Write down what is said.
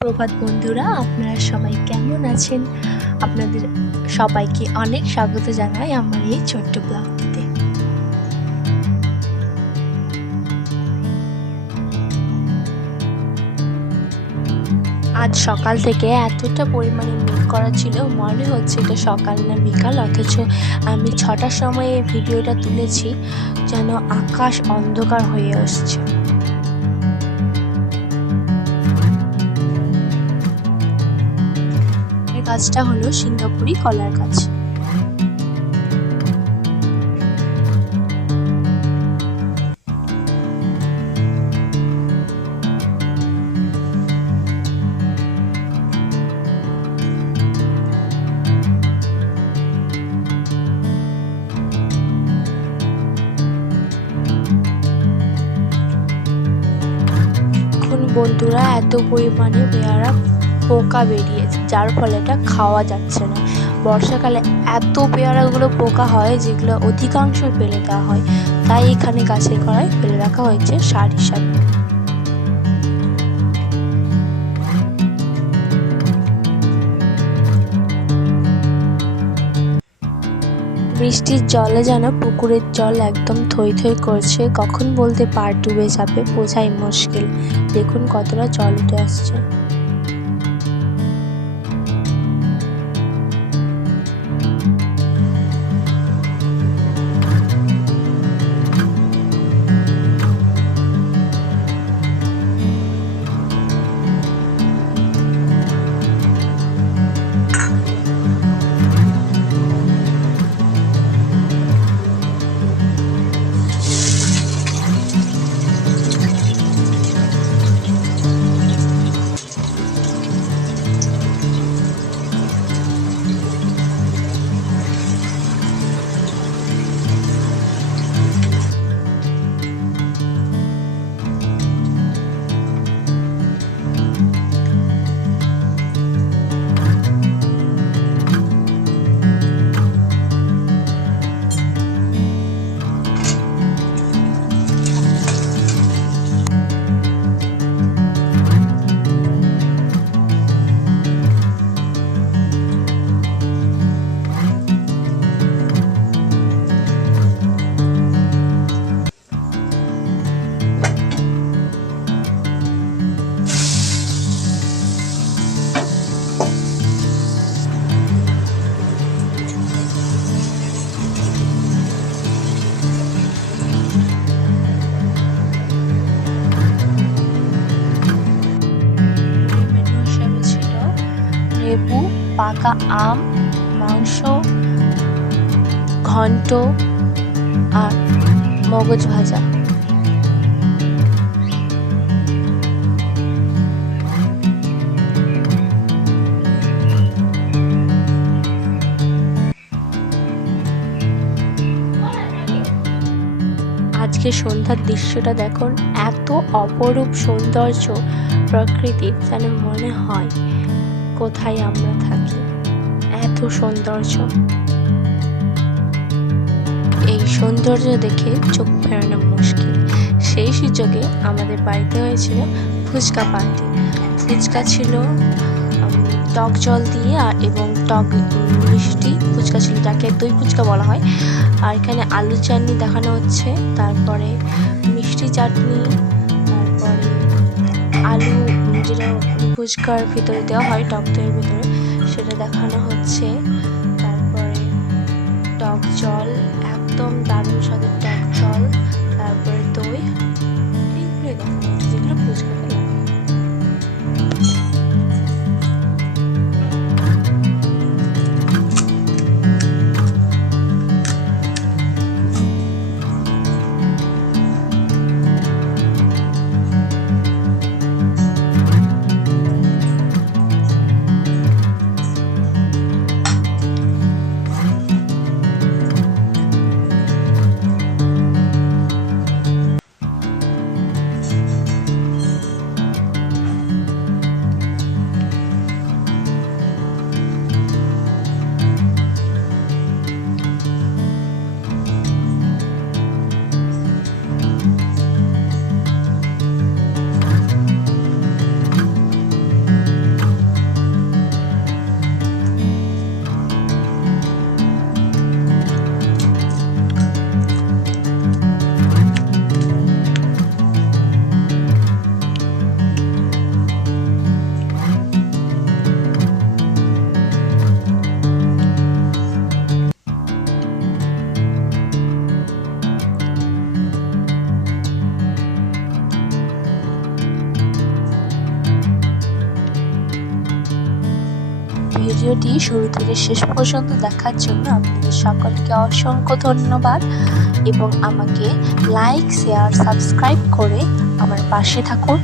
প্রভাত বন্ধুরা, আপনারা সবাই কেমন আছেন? আপনাদের সবাইকে অনেক স্বাগত জানাই আমার এই ছোট্ট ব্লগটিতে। আজ সকাল থেকে এতটা পরিমাণে মেঘ করা ছিল, মনে হচ্ছে এটা সকাল না বিকাল, অথচ আমি 6টার সময় এই ভিডিওটা তুলেছি, যেন আকাশ অন্ধকার হয়ে আসছে। এই গাছটা হলো সিঙ্গাপুরি কলার গাছ। বন্ধুরা, এত পরিমাণে পেয়ারা পোকা বেরিয়েছে, যার ফলে এটা খাওয়া যাচ্ছে না। বর্ষাকালে এত পেয়ারাগুলো পোকা হয়, যেগুলো অধিকাংশ ফেলে দেওয়া হয়, তাই এখানে গাছের গোড়ায় ফেলে রাখা হয়েছে সার হিসাবে। বৃষ্টির জলে যেন পুকুরের জল একদম থই থই করছে, কখন বলতে পার ডুবে যাবে বোঝাই মুশকিল। দেখুন কতটা জল উঠে আসছে। লেবু, পাকা আম, মাংস, ঘন্ট আর মগজ ভাজা। আজকে সন্ধ্যার দৃশ্যটা দেখুন, এত অপরূপ সৌন্দর্য প্রকৃতির, যেন মনে হয় কোথায় আমরা থাকি। এত সৌন্দর্য, এই সৌন্দর্য দেখে চোখ ফেরানো মুশকিল। সেই সুযোগে আমাদের বাড়িতে হয়েছিল ফুচকা পার্টি। ফুচকা ছিল টক জল দিয়ে এবং টক মিষ্টি ফুচকা ছিল, যাকে দই ফুচকা বলা হয়। আর এখানে আলু চাটনি দেখানো হচ্ছে, তারপরে মিষ্টি চাটনি, তারপরে আলু যেটা ফুচকার ভিতরে দেওয়া হয় টক দইয়ের ভিতরে, সেটা দেখানো হচ্ছে। তারপরে টক জল, একদম দারুণ স্বাদের টক জল, তারপরে দই, এইগুলোই দেখানো হচ্ছে, যেগুলো ফুচকাতে লাগে। ভিডিওটি শুরু থেকে শেষ পর্যন্ত দেখার জন্য আপনাদের সকলকে অসংখ্য ধন্যবাদ এবং আমাকে লাইক, শেয়ার, সাবস্ক্রাইব করে আমার পাশে থাকুন